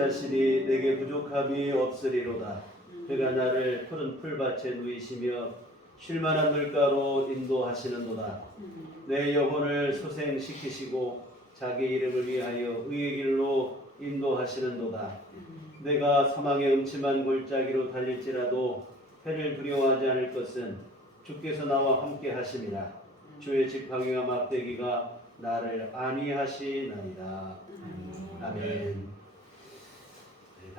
자신이 내게 부족함이 없으리로다. 그가 나를 푸른 풀밭에 누이시며 쉴만한 물가로 인도하시는도다. 내 영혼을 소생시키시고 자기 이름을 위하여 의의 길로 인도하시는도다. 내가 사망의 음침한 골짜기로 달릴지라도 해를 두려워하지 않을 것은 주께서 나와 함께 하심이라. 주의 지팡이와 막대기가 나를 안위하시나이다. 아멘.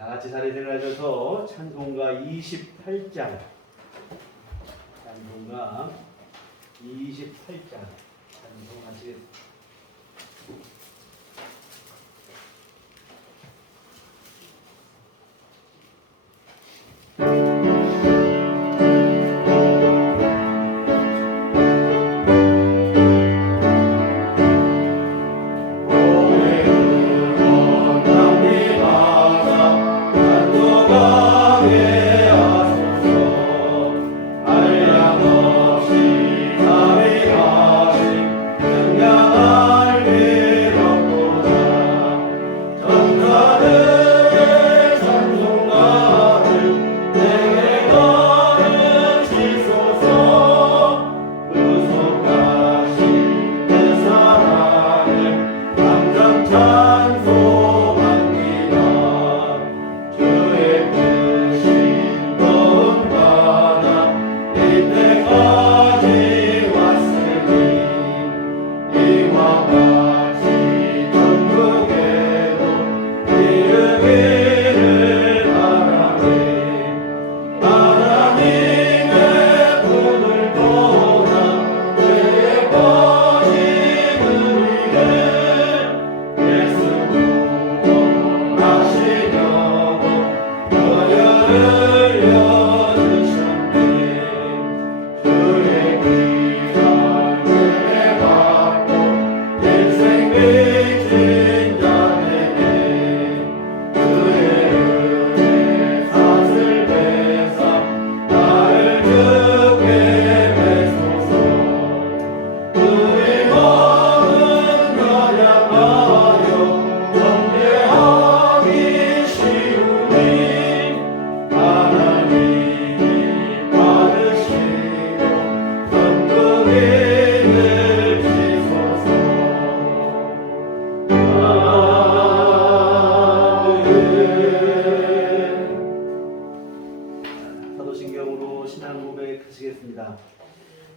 다 같이 자리에 들어가셔서 찬송가 28장, 찬송가 28장 찬송하시겠습니다.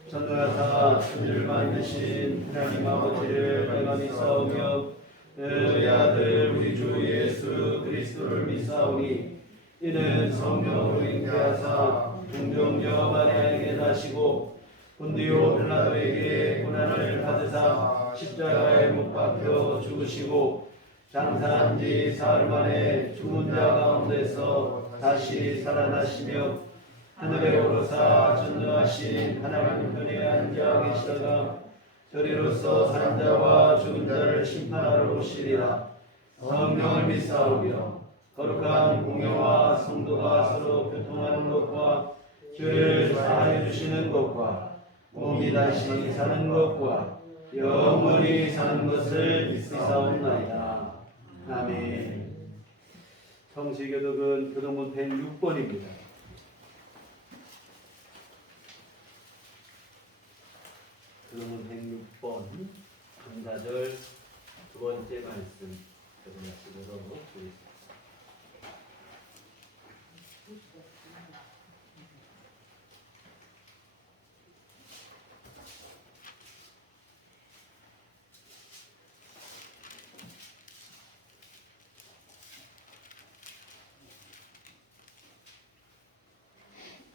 전능하사 천지를 만드신 하나님 아버지를 내가 믿사오며 너의 아들 우리 주 예수 그리스도를 믿사오니 이는 성령으로 잉태하사 동정녀 마리아에게 나시고 본디오 빌라도에게 고난을 받으사 십자가에 못 박혀 죽으시고 장사한 지 사흘 만에 죽은 자 가운데서 다시 살아나시며 하늘에 오르사 전능하신 하나님 편에 앉아 계시다가 저리로서 산 자와 죽은 자를 심판하러 오시리라. 성령을 믿사오며 거룩한 공회와 성도가 서로 교통하는 것과 죄를 사하여 주시는 것과 몸이 다시 사는 것과 영원히 사는 것을 믿사옵나이다. 아멘. 성시교독은 교독문 106번입니다. 교독문 106번 감사절 두 번째 말씀 교독하시도록 드리겠습니다.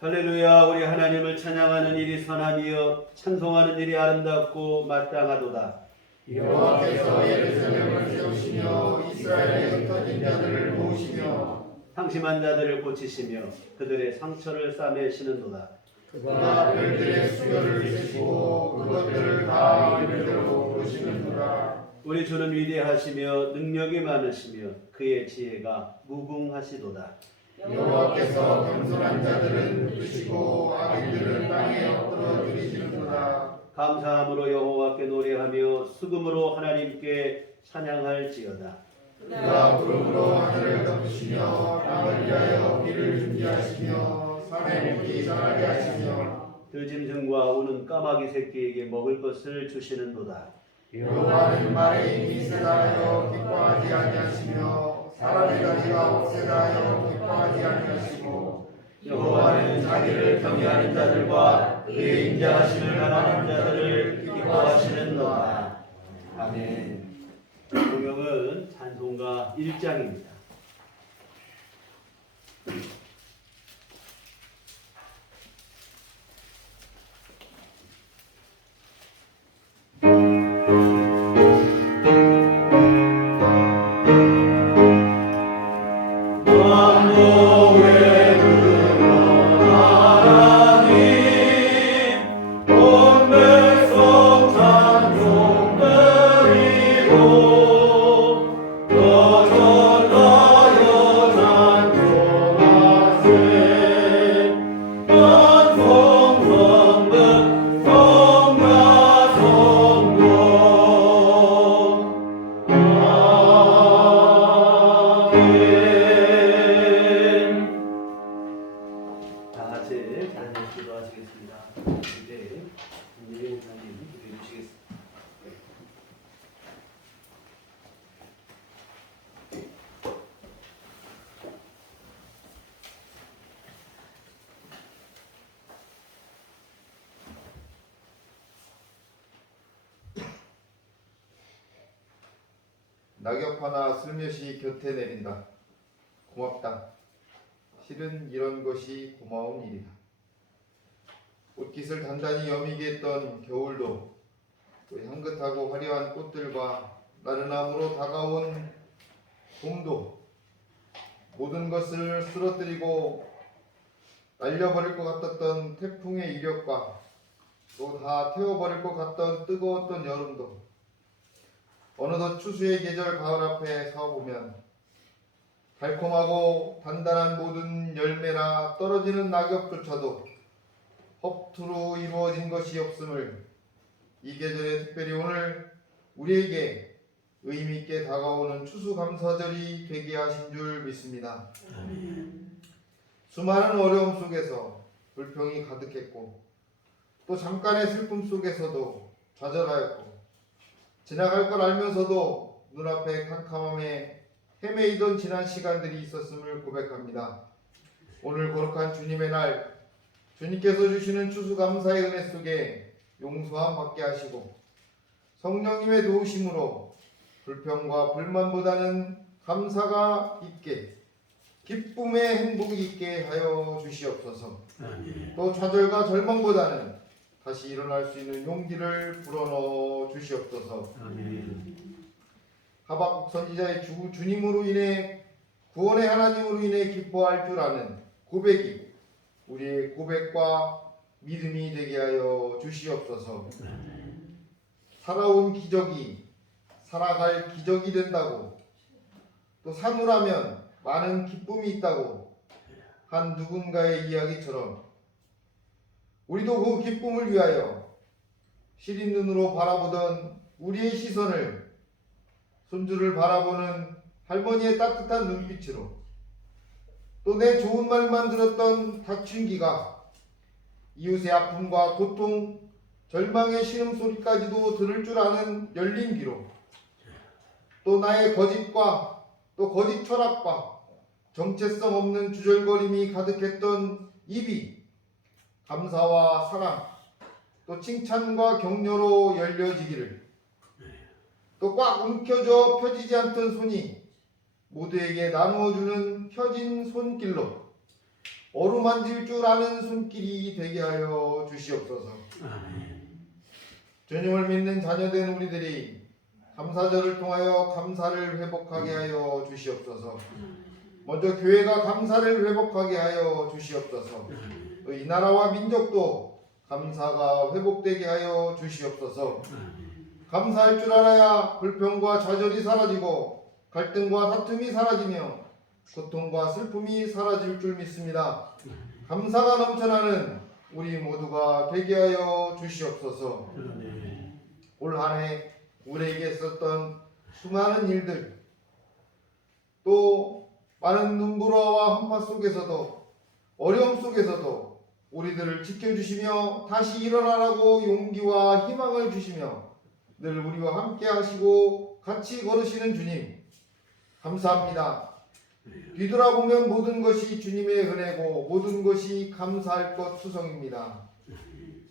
할렐루야. 우리 하나님을 찬양하는 일이 선함이여 찬송하는 일이 아름답고 마땅하도다. 여호와께서 예루살렘을 세우시며 이스라엘의 흩어진 자들을 모으시며 상심한 자들을 고치시며 그들의 상처를 싸매시는도다. 그가 별들의 수요를 세시고 그것들을 다 이름으로 부르시는도다. 우리 주는 위대하시며 능력이 많으시며 그의 지혜가 무궁하시도다. 여호와께서 겸손한 자들은 드시고 악인들은 땅에 엎드려 드리시는도다. 감사함으로 여호와께 노래하며 수금으로 하나님께 찬양할지어다. 그가 구름으로 하늘을 덮으시며 땅을 위하여 비를 준비하시며 산에 물이 자라게 하시며 들짐승과 우는 까마귀 새끼에게 먹을 것을 주시는도다. 여호와는 말에 이미 세다 하여 기뻐하지 아니하시며 사람의 다리가 없애다 하여 기뻐하지 아니하시고 여호와는 자기를 경외하는 자들과 그의 인자하심을 바라는 자들을 기뻐하시는도다. 아멘. 성경은 찬송가 1장입니다. 낙엽 하나 슬며시 곁에 내린다. 고맙다. 실은 이런 것이 고마운 일이다. 옷깃을 단단히 여미게 했던 겨울도 또 향긋하고 화려한 꽃들과 나른함으로 다가온 봄도 모든 것을 쓰러뜨리고 날려버릴 것 같았던 태풍의 이력과 또 다 태워버릴 것 같던 뜨거웠던 여름도 어느덧 추수의 계절 가을 앞에 서보면 달콤하고 단단한 모든 열매나 떨어지는 낙엽조차도 허투루 이루어진 것이 없음을 이 계절에 특별히 오늘 우리에게 의미있게 다가오는 추수감사절이 되게 하신 줄 믿습니다. 수많은 어려움 속에서 불평이 가득했고 또 잠깐의 슬픔 속에서도 좌절하였고 지나갈 걸 알면서도 눈앞에 캄캄함에 헤매이던 지난 시간들이 있었음을 고백합니다. 오늘 거룩한 주님의 날 주님께서 주시는 추수감사의 은혜 속에 용서함 받게 하시고 성령님의 도우심으로 불평과 불만보다는 감사가 있게 기쁨의 행복이 있게 하여 주시옵소서. 또 좌절과 절망보다는 다시 일어날 수 있는 용기를 불어넣어 주시옵소서. 하박국 선지자의 주님으로 인해 구원의 하나님으로 인해 기뻐할 줄 아는 고백이 우리의 고백과 믿음이 되게 하여 주시옵소서. 살아온 기적이 살아갈 기적이 된다고 또 사물하면 많은 기쁨이 있다고 한 누군가의 이야기처럼 우리도 그 기쁨을 위하여 시린 눈으로 바라보던 우리의 시선을 손주를 바라보는 할머니의 따뜻한 눈빛으로 또 내 좋은 말만 들었던 다친 귀가 이웃의 아픔과 고통, 절망의 신음소리까지도 들을 줄 아는 열린 귀로 또 나의 거짓과 또 거짓 철학과 정체성 없는 주절거림이 가득했던 입이 감사와 사랑 또 칭찬과 격려로 열려지기를 또 꽉 움켜져 펴지지 않던 손이 모두에게 나누어주는 펴진 손길로 어루만질 줄 아는 손길이 되게 하여 주시옵소서. 주님을 믿는 자녀된 우리들이 감사절을 통하여 감사를 회복하게 하여 주시옵소서. 먼저 교회가 감사를 회복하게 하여 주시옵소서. 또 이 나라와 민족도 감사가 회복되게 하여 주시옵소서. 감사할 줄 알아야 불평과 좌절이 사라지고 갈등과 다툼이 사라지며 고통과 슬픔이 사라질 줄 믿습니다. 감사가 넘쳐나는 우리 모두가 되게 하여 주시옵소서. 올 한 해 우리에게 있었던 수많은 일들 또 많은 눈보라와 한파 속에서도 어려움 속에서도 우리들을 지켜주시며 다시 일어나라고 용기와 희망을 주시며 늘 우리와 함께 하시고 같이 걸으시는 주님 감사합니다. 뒤돌아보면 모든 것이 주님의 은혜고 모든 것이 감사할 것 투성입니다.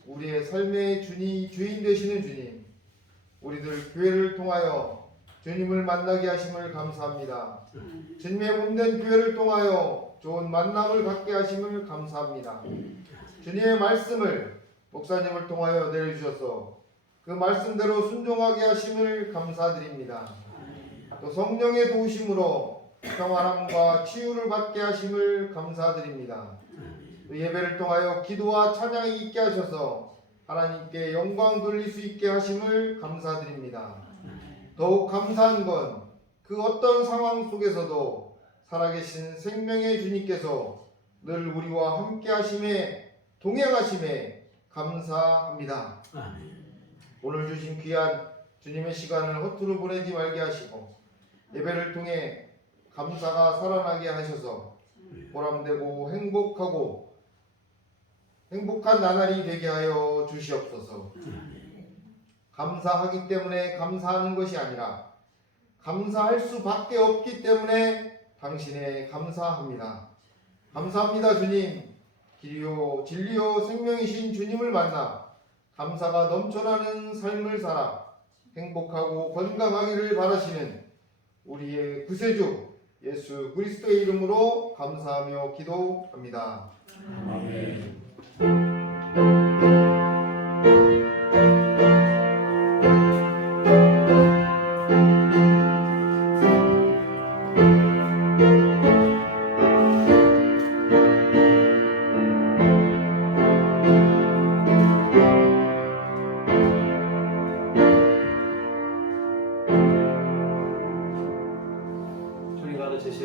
우리의 삶의 주인 되시는 주님, 우리들 교회를 통하여 주님을 만나게 하심을 감사합니다. 주님의 몸된 교회를 통하여 좋은 만남을 갖게 하심을 감사합니다. 주님의 말씀을 목사님을 통하여 내려주셔서 그 말씀대로 순종하게 하심을 감사드립니다. 또 성령의 도우심으로 평안함과 치유를 받게 하심을 감사드립니다. 또 예배를 통하여 기도와 찬양이 있게 하셔서 하나님께 영광 돌릴 수 있게 하심을 감사드립니다. 더욱 감사한 건 그 어떤 상황 속에서도 살아계신 생명의 주님께서 늘 우리와 함께 하심에 동행하심에 감사합니다. 오늘 주신 귀한 주님의 시간을 허투루 보내지 말게 하시고 예배를 통해 감사가 살아나게 하셔서 보람되고 행복한 나날이 되게 하여 주시옵소서. 감사하기 때문에 감사하는 것이 아니라 감사할 수밖에 없기 때문에 당신에 감사합니다. 감사합니다 주님. 길이요 진리요 생명이신 주님을 만나 감사가 넘쳐나는 삶을 살아 행복하고 건강하기를 바라시는 우리의 구세주 예수 그리스도의 이름으로 감사하며 기도합니다. 아멘.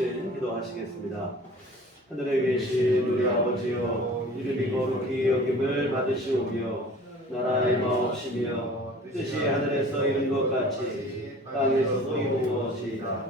주신 기도하시겠습니다. 하늘에 계신 우리 아버지여, 이름이 거룩히 여김을 받으시오며 나라의 마옵시며 뜻이 하늘에서 이룬 것 같이 땅에서도 이루어지이다.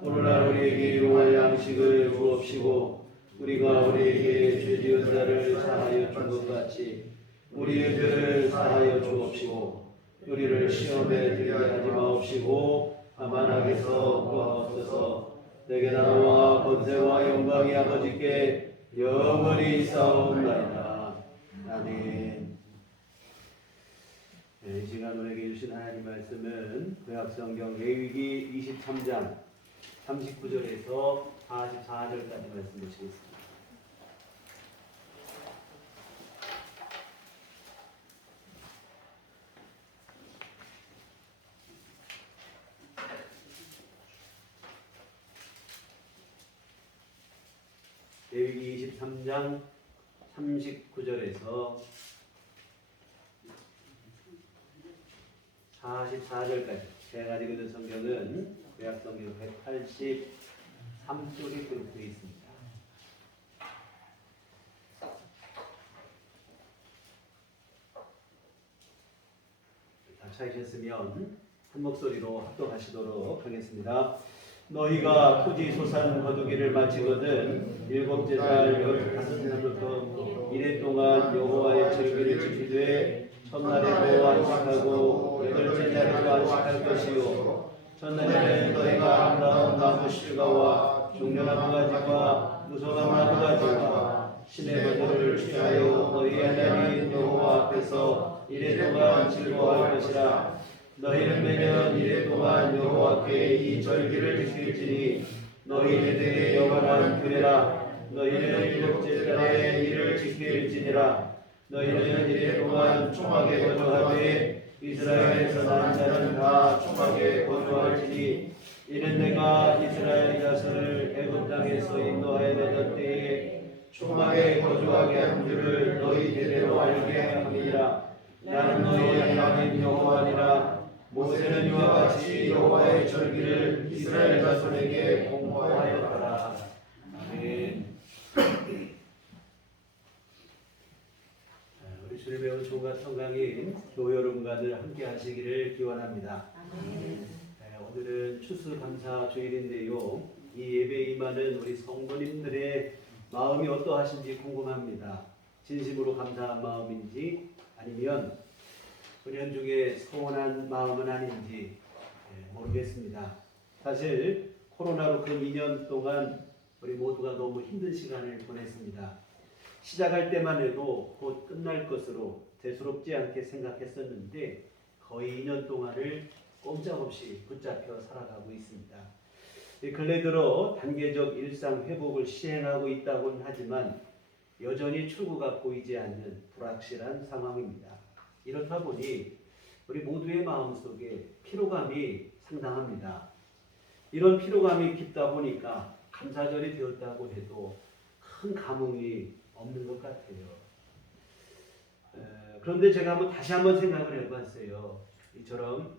오늘날 우리에게 일용할 양식을 주옵시고 우리가 우리에게 죄 지은 자를 사하여 준 것 같이 우리의 죄를 사하여 주옵시고 우리를 시험에 들게 하지 마옵시고 다만 악에서 구하옵소서. 내게 나라와 권세와 영광이 아버지께 영원히 있사옵나이다. 아멘. 이 시간 우리에게 주신 하나님 말씀은 구약성경 레위기 23장 39절에서 44절까지 말씀 주시겠습니다. 레위기 23장 39절에서 44절까지 제가 가지고 있는 성경은 구약성경 183쪽에 기록되어 있습니다. 다 찾으셨으면 한 목소리로 합독하시도록 하겠습니다. 너희가 토지 소산 거두기를 마치거든 일곱째 달 다섯 날부터 이래 동안 여호와의 절기를 지키되 첫날에도 안식하고 여덟째 날에도 안식할 것이요 첫날에는 너희가 아름다운 나무 실과와 종려나무 가지와 무성한 나무 가지와 신의 버들을 취하여 너희 하나님 여호와 앞에서 이래 동안 즐거워할 것이라. 너희는 매년 이래 동안 여호와께 이 절기를 지킬지니 너희 세대의 영원한 규례라. 너희는 일곱째 달에 이를 지킬지니라. 너희는 이래 동안 초막에 거주하되 이스라엘에서 난 자는 다 초막에 거주할지니 이는 내가 이스라엘 자손을 애굽 땅에서 인도하여 내던 때에 초막에 거주하게 한 줄을 너희 대대로 알게 함이니라. 나는 너희 하나님 여호와니라. 모세는 이와 같이 여호와의 절기를 이스라엘 자손에게 공포하였더라. 아멘. 우리 주일 배운 총각 성강인 교회 여러분과들 함께 하시기를 기원합니다. 오늘은 추수감사 주일인데요. 이 예배에 임하는 우리 성도님들의 마음이 어떠하신지 궁금합니다. 진심으로 감사한 마음인지 아니면 은연중에 서운한 마음은 아닌지 모르겠습니다. 사실 코로나로 그 2년 동안 우리 모두가 너무 힘든 시간을 보냈습니다. 시작할 때만 해도 곧 끝날 것으로 대수롭지 않게 생각했었는데 거의 2년 동안을 꼼짝없이 붙잡혀 살아가고 있습니다. 근래 들어 단계적 일상 회복을 시행하고 있다고는 하지만 여전히 출구가 보이지 않는 불확실한 상황입니다. 이렇다 보니 우리 모두의 마음속에 피로감이 상당합니다. 이런 피로감이 깊다 보니까 감사절이 되었다고 해도 큰 감흥이 없는 것 같아요. 그런데 제가 다시 한번 생각을 해봤어요. 이처럼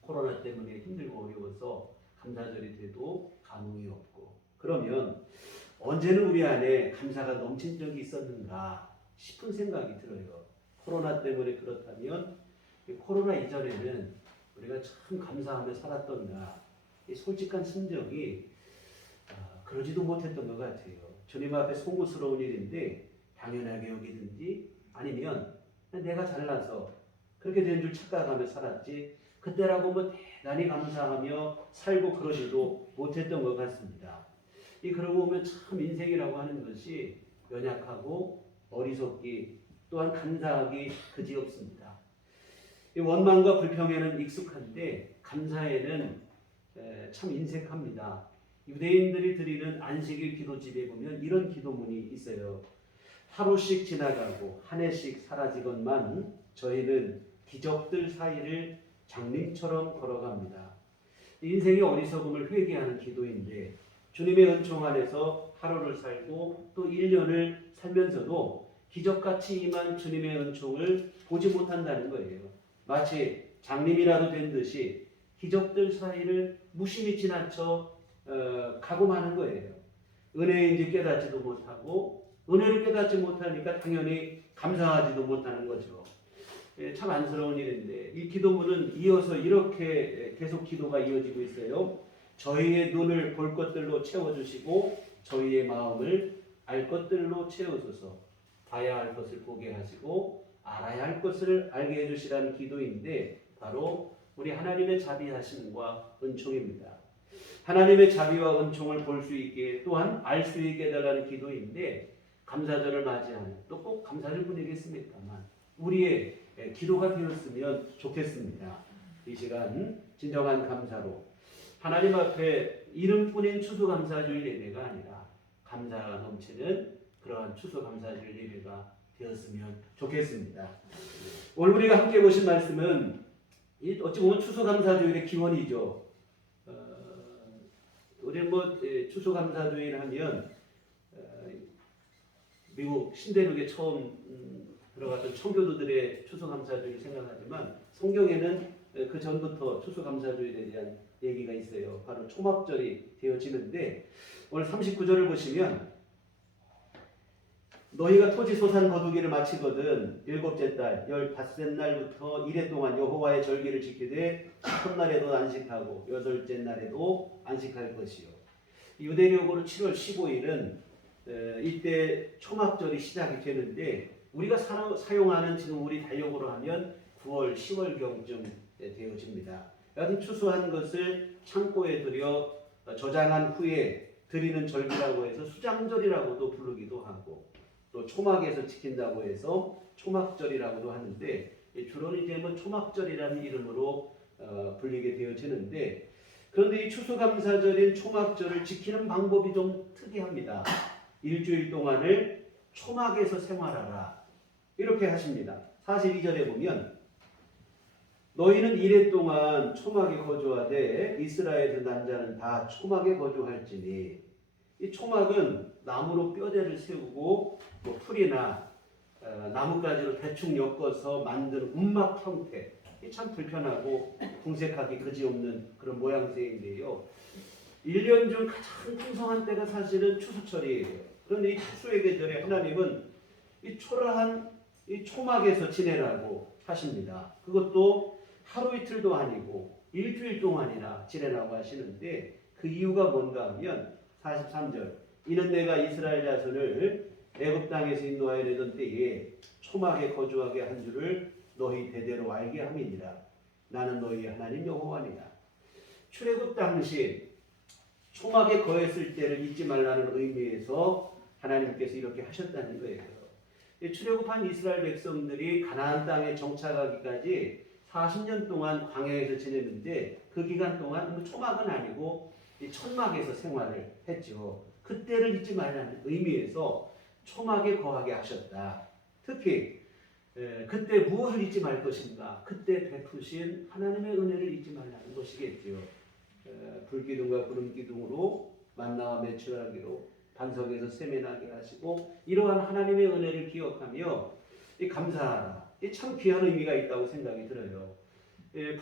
코로나 때문에 힘들고 어려워서 감사절이 돼도 감흥이 없고 그러면 언제는 우리 안에 감사가 넘친 적이 있었는가 싶은 생각이 들어요. 코로나 때문에 그렇다면 코로나 이전에는 우리가 참 감사하며 살았던가 이 솔직한 심정이 그러지도 못했던 것 같아요. 주님 앞에 송구스러운 일인데 당연하게 여기든지 아니면 내가 잘나서 그렇게 된 줄 착각하며 살았지 그때라고 뭐 대단히 감사하며 살고 그러지도 못했던 것 같습니다. 그러고 보면 참 인생이라고 하는 것이 연약하고 어리석기 또한 감사하기 그지없습니다. 이 원망과 불평에는 익숙한데 감사에는 참 인색합니다. 유대인들이 드리는 안식일 기도집에 보면 이런 기도문이 있어요. 하루씩 지나가고 한 해씩 사라지건만 저희는 기적들 사이를 장님처럼 걸어갑니다. 인생의 어리석음을 회개하는 기도인데 주님의 은총 안에서 하루를 살고 또 1년을 살면서도 기적같이 임한 주님의 은총을 보지 못한다는 거예요. 마치 장님이라도 된 듯이 기적들 사이를 무심히 지나쳐 가고 마는 거예요. 은혜인지 깨닫지도 못하고 은혜를 깨닫지 못하니까 당연히 감사하지도 못하는 거죠. 참 안쓰러운 일인데 이 기도문은 이어서 이렇게 계속 기도가 이어지고 있어요. 저희의 눈을 볼 것들로 채워주시고 저희의 마음을 알 것들로 채우소서. 봐야 할 것을 보게 하시고 알아야 할 것을 알게 해주시라는 기도인데 바로 우리 하나님의 자비하심과 은총입니다. 하나님의 자비와 은총을 볼 수 있게 또한 알 수 있게 해달라는 기도인데 감사절을 맞이하는 또 꼭 감사절 뿐이겠습니까만 우리의 기도가 되었으면 좋겠습니다. 이 시간 진정한 감사로 하나님 앞에 이름뿐인 추수감사주일 예배가 아니라 감사가 넘치는 그러한 추수감사주일 예배가 되었으면 좋겠습니다. 오늘 우리가 함께 보신 말씀은 어찌 보면 추수감사주일의 기원이죠. 우리는 추수감사주일 하면 미국 신대륙에 처음 들어갔던 청교도들의 추수감사주일 생각하지만 성경에는 그 전부터 추수감사주일에 대한 얘기가 있어요. 바로 초막절이 되어지는데 오늘 39절을 보시면 너희가 토지 소산 거두기를 마치거든 일곱째 달 15날부터 이래 동안 여호와의 절기를 지키되 첫날에도 안식하고 여덟째 날에도 안식할 것이요. 유대력으로 7월 15일은 이때 초막절이 시작이 되는데 우리가 사용하는 지금 우리 달력으로 하면 9월 10월경쯤 되어집니다. 여하튼 추수한 것을 창고에 들여 저장한 후에 드리는 절기라고 해서 수장절이라고도 부르기도 하고 또 초막에서 지킨다고 해서 초막절이라고도 하는데 주로는 이제 초막절이라는 이름으로 불리게 되어지는데 그런데 이 추수감사절인 초막절을 지키는 방법이 좀 특이합니다. 일주일 동안을 초막에서 생활하라 이렇게 하십니다. 42절에 보면 너희는 이래 동안 초막에 거주하되 이스라엘의 난 자는 다 초막에 거주할지니 이 초막은 나무로 뼈대를 세우고 풀이나 나뭇가지로 대충 엮어서 만든 움막 형태 참 불편하고 궁색하기 그지없는 그런 모양새인데요. 1년 중 가장 풍성한 때가 사실은 추수철이에요. 그런데 이 추수의 계절에 하나님은 이 초라한 이 초막에서 지내라고 하십니다. 그것도 하루 이틀도 아니고 일주일 동안이나 지내라고 하시는데 그 이유가 뭔가 하면 43절 이는 내가 이스라엘 자손을 애굽 땅에서 인도하여 내던 때에 초막에 거주하게 한 줄을 너희 대대로 알게 함이니라. 나는 너희 하나님 여호와니라. 출애굽 당시 초막에 거했을 때를 잊지 말라는 의미에서 하나님께서 이렇게 하셨다는 거예요. 출애굽한 이스라엘 백성들이 가나안 땅에 정착하기까지 40년 동안 광야에서 지냈는데 그 기간 동안 초막은 아니고 천막에서 생활을 했죠. 그때를 잊지 말라는 의미에서 초막에 거하게 하셨다. 특히 그때 무엇을 잊지 말 것인가? 그때 베푸신 하나님의 은혜를 잊지 말라는 것이겠죠. 불기둥과 구름기둥으로 만나와 매출하기로 반석에서 세면하게 하시고 이러한 하나님의 은혜를 기억하며 감사하라. 참 귀한 의미가 있다고 생각이 들어요.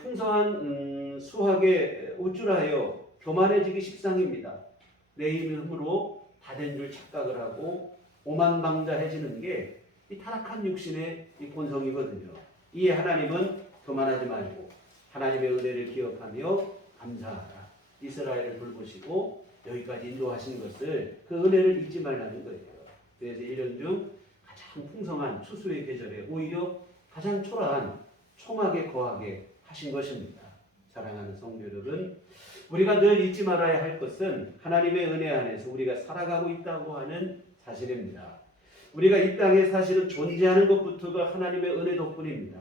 풍성한 수확에 우쭐하여 교만해지기 십상입니다. 내 힘으로 다 된 줄 착각을 하고 오만방자해지는 게 이 타락한 육신의 이 본성이거든요. 이에 하나님은 교만하지 말고 하나님의 은혜를 기억하며 감사하라. 이스라엘을 돌보시고 여기까지 인도하신 것을 그 은혜를 잊지 말라는 거예요. 그래서 1년 중 가장 풍성한 추수의 계절에 오히려 가장 초라한 초막에 거하게 하신 것입니다. 사랑하는 성도 여러분, 우리가 늘 잊지 말아야 할 것은 하나님의 은혜 안에서 우리가 살아가고 있다고 하는 사실입니다. 우리가 이 땅에 사실은 존재하는 것부터가 하나님의 은혜 덕분입니다.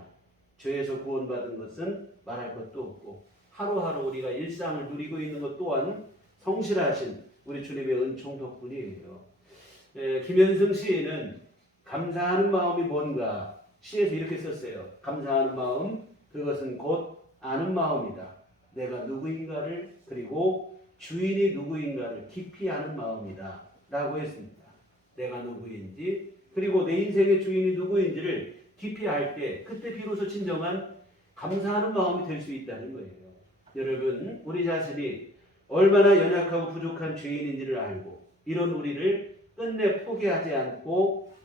죄에서 구원받은 것은 말할 것도 없고 하루하루 우리가 일상을 누리고 있는 것 또한 성실하신 우리 주님의 은총 덕분이에요. 김현승 시인은 감사하는 마음이 뭔가 시에서 이렇게 썼어요. 감사하는 마음, 그것은 곧 아는 마음이다. 내가 누구인가를 그리고 주인이 누구인가를 깊이 아는 마음이다 라고 했습니다. 내가 누구인지 그리고 내 인생의 주인이 누구인지를 깊이 알 때 그때 비로소 진정한 감사하는 마음이 될 수 있다는 거예요. 여러분, 우리 자신이 얼마나 연약하고 부족한 죄인인지를 알고 이런 우리를 끝내 포기하지 않고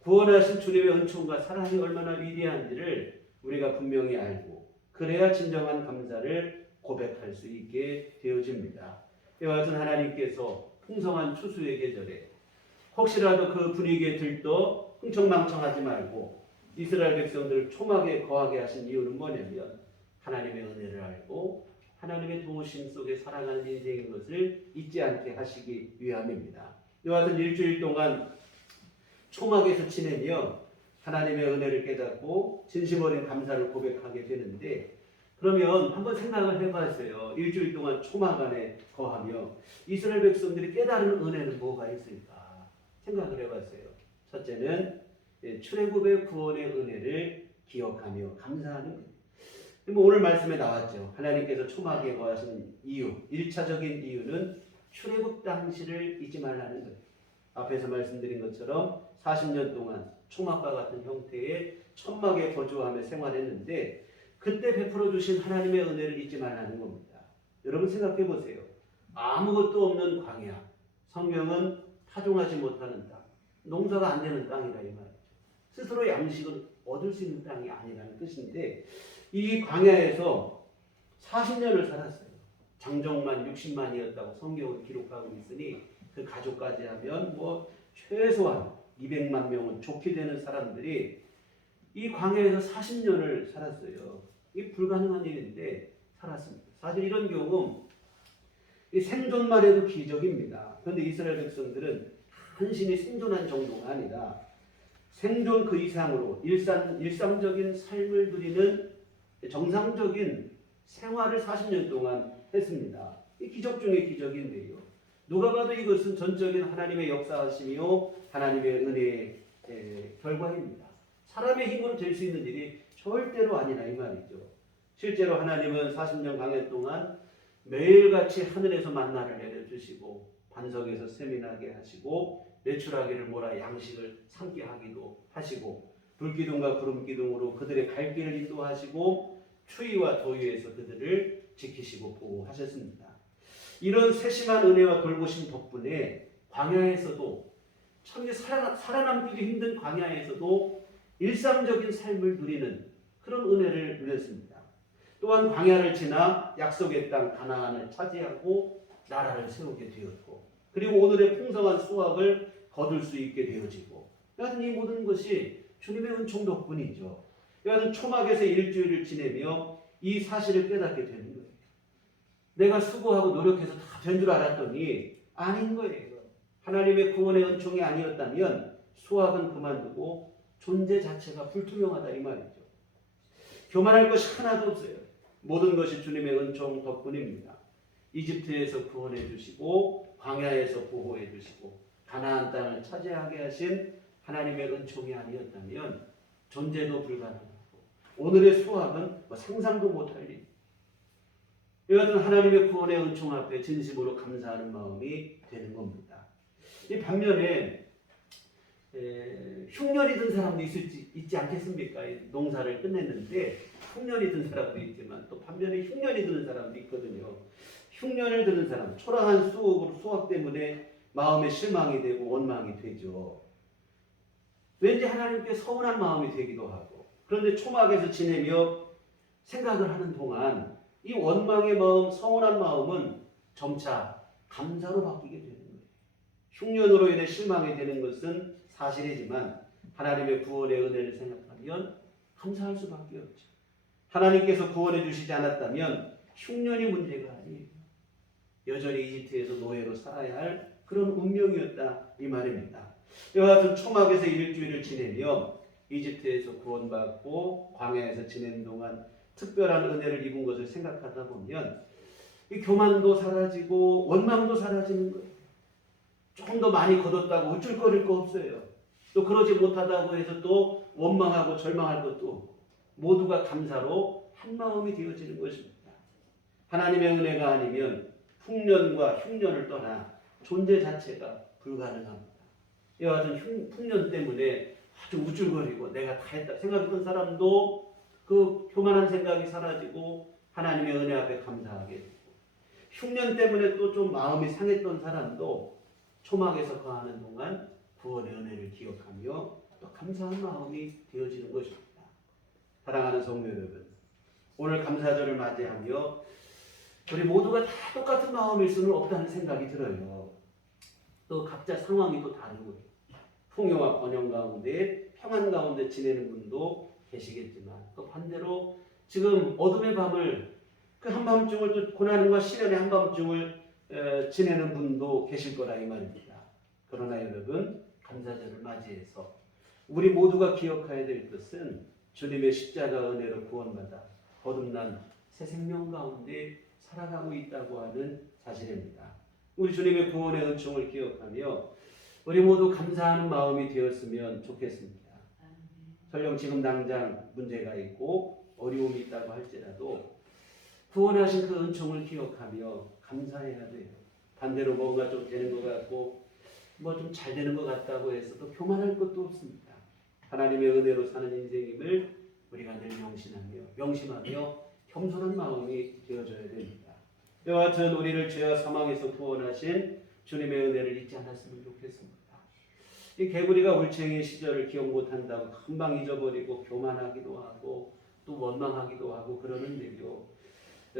구원하신 주님의 은총과 사랑이 얼마나 위대한지를 우리가 분명히 알고 그래야 진정한 감사를 고백할 수 있게 되어집니다. 이와 같은 하나님께서 풍성한 추수의 계절에 혹시라도 그 분위기에 들떠 흥청망청하지 말고 이스라엘 백성들을 초막에 거하게 하신 이유는 뭐냐면 하나님의 은혜를 알고 하나님의 도우심 속에 살아가는 인생인 것을 잊지 않게 하시기 위함입니다. 이와 같은 일주일 동안 초막에서 지내며 하나님의 은혜를 깨닫고 진심 어린 감사를 고백하게 되는데 그러면 한번 생각을 해봤어요. 일주일 동안 초막 안에 거하며 이스라엘 백성들이 깨달은 은혜는 뭐가 있을까? 생각을 해봤어요. 첫째는 출애굽의 구원의 은혜를 기억하며 감사하는 거예요. 오늘 말씀에 나왔죠. 하나님께서 초막에 거하신 이유, 1차적인 이유는 출애굽 당시를 잊지 말라는 거예요. 앞에서 말씀드린 것처럼 40년 동안 초막과 같은 형태의 천막에 거주하며 생활했는데 그때 베풀어 주신 하나님의 은혜를 잊지 말라는 겁니다. 여러분 생각해 보세요. 아무것도 없는 광야, 성경은 타종하지 못하는 땅, 농사가 안 되는 땅이다 이 말이죠. 스스로 양식을 얻을 수 있는 땅이 아니라는 뜻인데 이 광야에서 40년을 살았어요. 장정만 60만이었다고 성경은 기록하고 있으니 그 가족까지 하면 뭐 최소한 200만 명은 좋게 되는 사람들이 이 광야에서 40년을 살았어요. 이게 불가능한 일인데 살았습니다. 사실 이런 경우 이 생존만 해도 기적입니다. 그런데 이스라엘 백성들은 한심히 생존한 정도가 아니라 생존 그 이상으로 일상적인 삶을 누리는 정상적인 생활을 40년 동안 했습니다. 이 기적 중의 기적인데요. 누가 봐도 이것은 전적인 하나님의 역사하심이요 하나님의 은혜의 결과입니다. 사람의 힘으로 될 수 있는 일이 절대로 아니라 이 말이죠. 실제로 하나님은 40년 광야 동안 매일같이 하늘에서 만나를 내려주시고 반석에서 세민하게 하시고 매출하기를 몰아 양식을 삼게 하기도 하시고 불기둥과 구름기둥으로 그들의 갈 길을 인도하시고 추위와 더위에서 그들을 지키시고 보호하셨습니다. 이런 세심한 은혜와 돌보심 덕분에 광야에서도 참 살아남기도 힘든 광야에서도 일상적인 삶을 누리는 그런 은혜를 누렸습니다. 또한 광야를 지나 약속의 땅 가나안을 차지하고 나라를 세우게 되었고 그리고 오늘의 풍성한 수확을 거둘 수 있게 되어지고 여하튼 이 모든 것이 주님의 은총 덕분이죠. 여하튼 초막에서 일주일을 지내며 이 사실을 깨닫게 되는 거예요. 내가 수고하고 노력해서 다 된 줄 알았더니 아닌 거예요. 하나님의 구원의 은총이 아니었다면 수확은 그만두고 존재 자체가 불투명하다 이 말이죠. 교만할 것이 하나도 없어요. 모든 것이 주님의 은총 덕분입니다. 이집트에서 구원해 주시고 광야에서 보호해 주시고 가나안 땅을 차지하게 하신 하나님의 은총이 아니었다면 존재도 불가능하고 오늘의 수확은 상상도 못할 일. 여하튼 하나님의 구원의 은총 앞에 진심으로 감사하는 마음이 되는 겁니다. 이 반면에 흉년이 든 사람도 있지 않겠습니까? 농사를 끝냈는데 흉년이 든 사람도 있지만 또 반면에 흉년이 드는 사람도 있거든요. 흉년을 드는 사람, 초라한 수확 때문에 마음에 실망이 되고 원망이 되죠. 왠지 하나님께 서운한 마음이 되기도 하고 그런데 초막에서 지내며 생각을 하는 동안 이 원망의 마음, 서운한 마음은 점차 감사로 바뀌게 되는 거예요. 흉년으로 인해 실망이 되는 것은 사실이지만 하나님의 구원의 은혜를 생각하면 감사할 수밖에 없죠. 하나님께서 구원해 주시지 않았다면 흉년이 문제가 아니에요. 여전히 이집트에서 노예로 살아야 할 그런 운명이었다 이 말입니다. 이와 같은 초막에서 일주일을 지내며 이집트에서 구원받고 광야에서 지내는 동안 특별한 은혜를 입은 것을 생각하다 보면 이 교만도 사라지고 원망도 사라지는 거예요. 조금 더 많이 거뒀다고 우쭐거릴 거 없어요. 또 그러지 못하다고 해서 또 원망하고 절망할 것도 없고 모두가 감사로 한 마음이 되어지는 것입니다. 하나님의 은혜가 아니면 풍년과 흉년을 떠나 존재 자체가 불가능합니다. 이와 같은 풍년 때문에 아주 우쭐거리고 내가 다 했다 생각했던 사람도 그 교만한 생각이 사라지고 하나님의 은혜 앞에 감사하게 되고 흉년 때문에 또 좀 마음이 상했던 사람도 초막에서 거하는 동안 구원의 은혜를 기억하며 또 감사한 마음이 되어지는 것입니다. 사랑하는 성도 여러분, 오늘 감사절을 맞이하며 우리 모두가 다 똑같은 마음일 수는 없다는 생각이 들어요. 또 각자 상황이 또 다르고요. 풍요와 번영 가운데 평안 가운데 지내는 분도 계시겠지만 또 반대로 지금 어둠의 밤을 그 한밤중을 또 고난과 시련의 한밤중을 지내는 분도 계실 거라 이 말입니다. 그러나 여러분 감사절을 맞이해서 우리 모두가 기억해야 될 것은 주님의 십자가 은혜로 구원받아 거듭난 새 생명 가운데 살아가고 있다고 하는 사실입니다. 우리 주님의 구원의 은총을 기억하며 우리 모두 감사하는 마음이 되었으면 좋겠습니다. 설령 지금 당장 문제가 있고 어려움이 있다고 할지라도 구원하신 그 은총을 기억하며 감사해야 돼요. 반대로 뭔가 좀 되는 것 같고 뭐 좀 잘 되는 것 같다고 해서 또 교만할 것도 없습니다. 하나님의 은혜로 사는 인생임을 우리가 늘 명심하며 겸손한 마음이 되어져야 됩니다. 이와 같은 우리를 죄와 사망에서 구원하신 주님의 은혜를 잊지 않았으면 좋겠습니다. 이 개구리가 올챙이 시절을 기억 못한다고 금방 잊어버리고 교만하기도 하고 또 원망하기도 하고 그러는데요.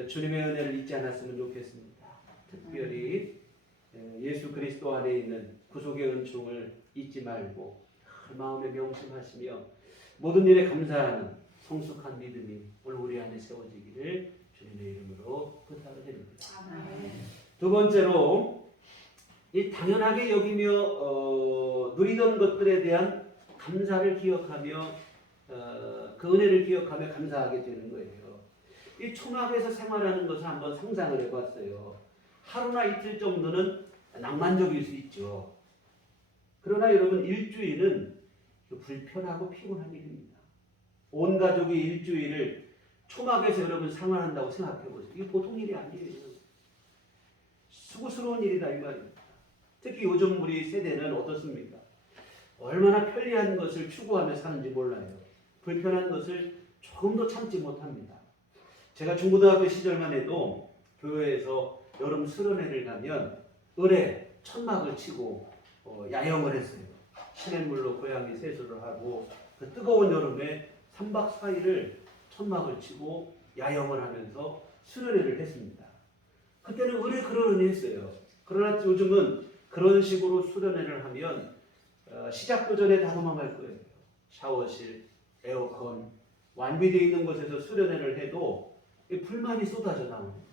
주님의 은혜를 잊지 않았으면 좋겠습니다. 특별히 예수 그리스도 안에 있는 구속의 은총을 잊지 말고 그 마음에 명심하시며 모든 일에 감사하는 성숙한 믿음이 오늘 우리 안에 세워지기를 주님의 이름으로 부탁을 드립니다. 두 번째로 이 당연하게 여기며 누리던 것들에 대한 감사를 기억하며 그 은혜를 기억하며 감사하게 되는 거예요. 이 초막에서 생활하는 것을 한번 상상을 해봤어요. 하루나 이틀 정도는 낭만적일 수 있죠. 그러나 여러분 일주일은 불편하고 피곤한 일입니다. 온 가족이 일주일을 초막에서 여러분 생활한다고 생각해보세요. 이게 보통 일이 아니에요. 수고스러운 일이다 이 말입니다. 특히 요즘 우리 세대는 어떻습니까? 얼마나 편리한 것을 추구하며 사는지 몰라요. 불편한 것을 조금도 참지 못합니다. 제가 중고등학교 시절만 해도 교회에서 여름 수련회를 가면 을에 천막을 치고 야영을 했어요. 시냇물로 고양이 세수를 하고 그 뜨거운 여름에 3박 4일을 천막을 치고 야영을 하면서 수련회를 했습니다. 그때는 의뢰 그러려니 했어요. 그러나 요즘은 그런 식으로 수련회를 하면 시작도 전에 다 도망갈 거예요. 샤워실, 에어컨, 완비되어 있는 곳에서 수련회를 해도 불만이 쏟아져 나오는 거예요.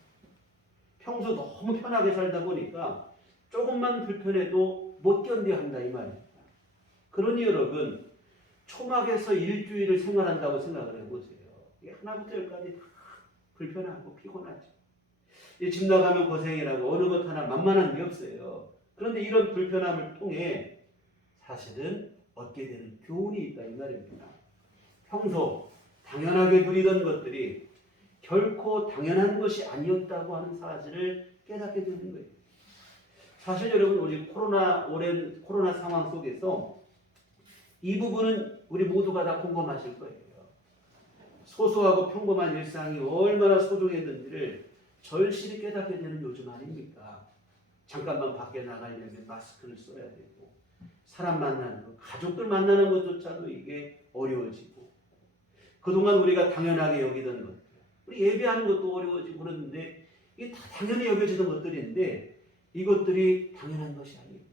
평소 너무 편하게 살다 보니까 조금만 불편해도 못 견뎌 한다 이 말입니다. 그러니 여러분 초막에서 일주일을 생활한다고 생각을 해보세요. 하나부터 열까지 다 불편하고 피곤하죠. 집 나가면 고생이라고 어느 것 하나 만만한 게 없어요. 그런데 이런 불편함을 통해 사실은 얻게 되는 교훈이 있다 이 말입니다. 평소 당연하게 누리던 것들이 결코 당연한 것이 아니었다고 하는 사실을 깨닫게 되는 거예요. 사실 여러분 우리 오랜 코로나 상황 속에서 이 부분은 우리 모두가 다 공감하실 거예요. 소소하고 평범한 일상이 얼마나 소중했는지를 절실히 깨닫게 되는 요즘 아닙니까? 잠깐만 밖에 나가려면 마스크를 써야 되고 사람 만나는 것, 가족들 만나는 것조차도 이게 어려워지고 그동안 우리가 당연하게 여기던 것들 우리 예배하는 것도 어려워지고 그러는데 이게 다 당연히 여겨지던 것들인데 이것들이 당연한 것이 아니고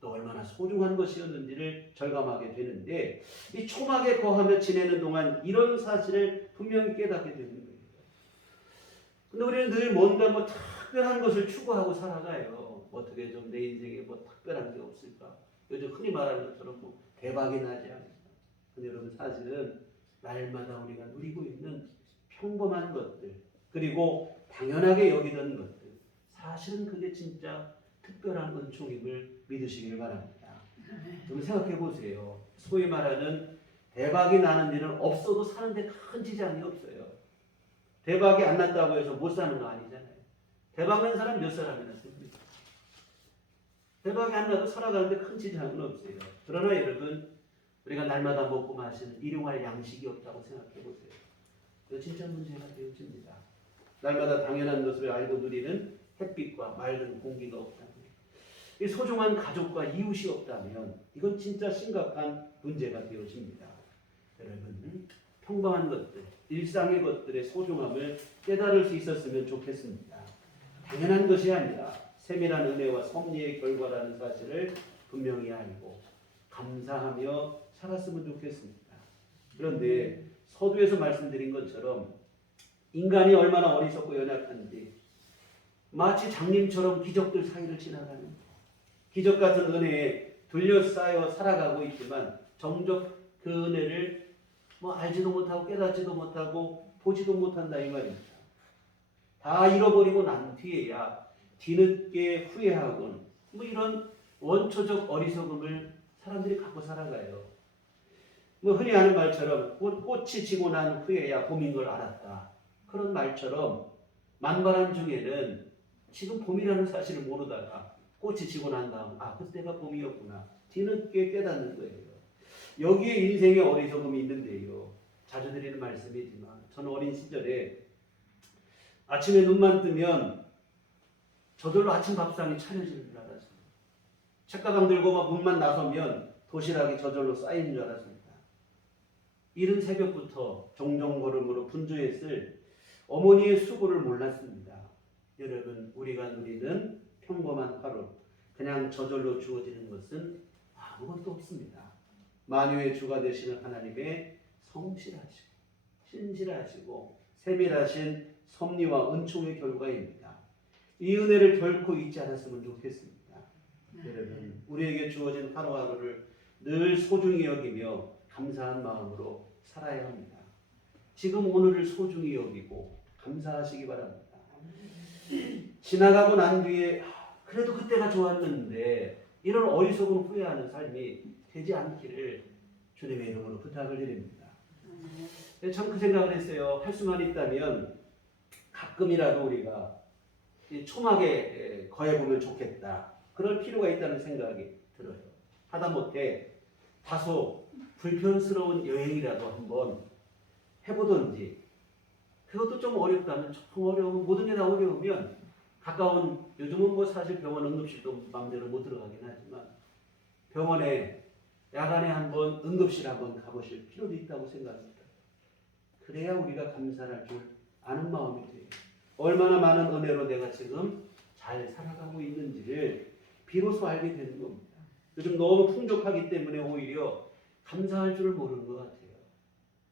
또 얼마나 소중한 것이었는지를 절감하게 되는데 이 초막에 거하며 지내는 동안 이런 사실을 분명히 깨닫게 되는 거예요. 근데 우리는 늘 뭔가 특별한 것을 추구하고 살아가요. 어떻게 좀 내 인생에 특별한 게 없을까? 요즘 흔히 말하는 것처럼 대박이 나지 않을까? 근데 여러분 사실은 날마다 우리가 누리고 있는 평범한 것들 그리고 당연하게 여기던 것들 사실은 그게 진짜 특별한 은총임을 믿으시길 바랍니다. 여러분 생각해 보세요. 소위 말하는 대박이 나는 일은 없어도 사는데 큰 지장이 없어요. 대박이 안 났다고 해서 못 사는 거 아니잖아요. 대박 난 사람 몇 사람이나 있습니까? 대박이 안 나도 살아가는데 큰 지장은 없어요. 그러나 여러분 우리가 날마다 먹고 마시는 일용할 양식이 없다고 생각해 보세요. 이거 진짜 문제가 되어집니다. 날마다 당연한 것을 알고 누리는 햇빛과 맑은 공기가 없다면 이 소중한 가족과 이웃이 없다면 이건 진짜 심각한 문제가 되어집니다. 여러분 평범한 것들, 일상의 것들의 소중함을 깨달을 수 있었으면 좋겠습니다. 당연한 것이 아니라 세밀한 은혜와 섭리의 결과라는 사실을 분명히 알고 감사하며 살았으면 좋겠습니다. 그런데 서두에서 말씀드린 것처럼 인간이 얼마나 어리석고 연약한지 마치 장님처럼 기적들 사이를 지나가는 기적 같은 은혜에 둘러싸여 살아가고 있지만 정작 그 은혜를 알지도 못하고 깨닫지도 못하고 보지도 못한다 이 말입니다. 다 잃어버리고 난 뒤에야 뒤늦게 후회하곤 이런 원초적 어리석음을 사람들이 갖고 살아가요. 흔히 하는 말처럼 꽃이 지고 난 후에야 봄인 걸 알았다. 그런 말처럼 만발한 중에는 지금 봄이라는 사실을 모르다가 꽃이 지고 난 다음 그때가 봄이었구나 뒤늦게 깨닫는 거예요. 여기에 인생의 어리석음이 있는데요. 자주 드리는 말씀이지만 저는 어린 시절에 아침에 눈만 뜨면 저절로 아침 밥상이 차려지는 줄 알았어요. 책가방 들고 문만 나서면 도시락이 저절로 쌓이는 줄 알았습니다. 이른 새벽부터 종종 걸음으로 분주했을 어머니의 수고를 몰랐습니다. 여러분 우리가 누리는 평범한 하루 그냥 저절로 주어지는 것은 아무것도 없습니다. 만유의 주가 되시는 하나님의 성실하시고 신실하시고 세밀하신 섭리와 은총의 결과입니다. 이 은혜를 결코 잊지 않았으면 좋겠습니다. 여러분 우리에게 주어진 하루하루를 늘 소중히 여기며 감사한 마음으로 살아야 합니다. 지금 오늘을 소중히 여기고 감사하시기 바랍니다. 지나가고 난 뒤에 그래도 그때가 좋았는데 이런 어리석은 후회하는 삶이 되지 않기를 주님의 이름으로 부탁을 드립니다. 참 그 생각을 했어요. 할 수만 있다면 가끔이라도 우리가 이 초막에 거해보면 좋겠다. 그럴 필요가 있다는 생각이 들어요. 하다못해 다소 불편스러운 여행이라도 한번 해보든지 그것도 좀 어렵다면 좀 어려우면 모든 게 다 어려우면 가까운 요즘은 사실 병원 응급실도 마음대로 못 들어가긴 하지만 병원에 야간에 한번 응급실 한번 가보실 필요도 있다고 생각합니다. 그래야 우리가 감사할 줄 아는 마음이 돼요. 얼마나 많은 은혜로 내가 지금 잘 살아가고 있는지를 비로소 알게 되는 겁니다. 요즘 너무 풍족하기 때문에 오히려 감사할 줄을 모르는 것 같아요.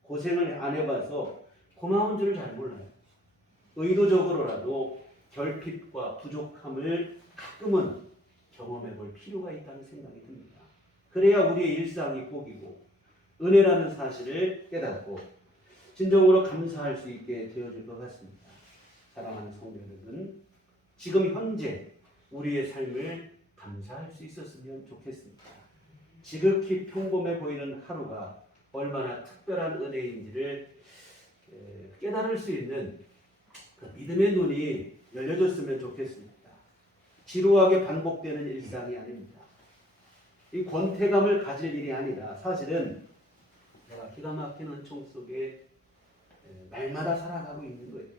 고생을 안 해봐서 고마운 줄을 잘 몰라요. 의도적으로라도 결핍과 부족함을 가끔은 경험해 볼 필요가 있다는 생각이 듭니다. 그래야 우리의 일상이 복이고 은혜라는 사실을 깨닫고 진정으로 감사할 수 있게 되어질 것 같습니다. 사랑하는 성도 여러분, 지금 현재 우리의 삶을 감사할 수 있었으면 좋겠습니다. 지극히 평범해 보이는 하루가 얼마나 특별한 은혜인지를 깨달을 수 있는 그 믿음의 눈이 열려졌으면 좋겠습니다. 지루하게 반복되는 일상이 아닙니다. 이 권태감을 가질 일이 아니라 사실은 내가 기가 막힌 은총 속에 날마다 살아가고 있는 거예요.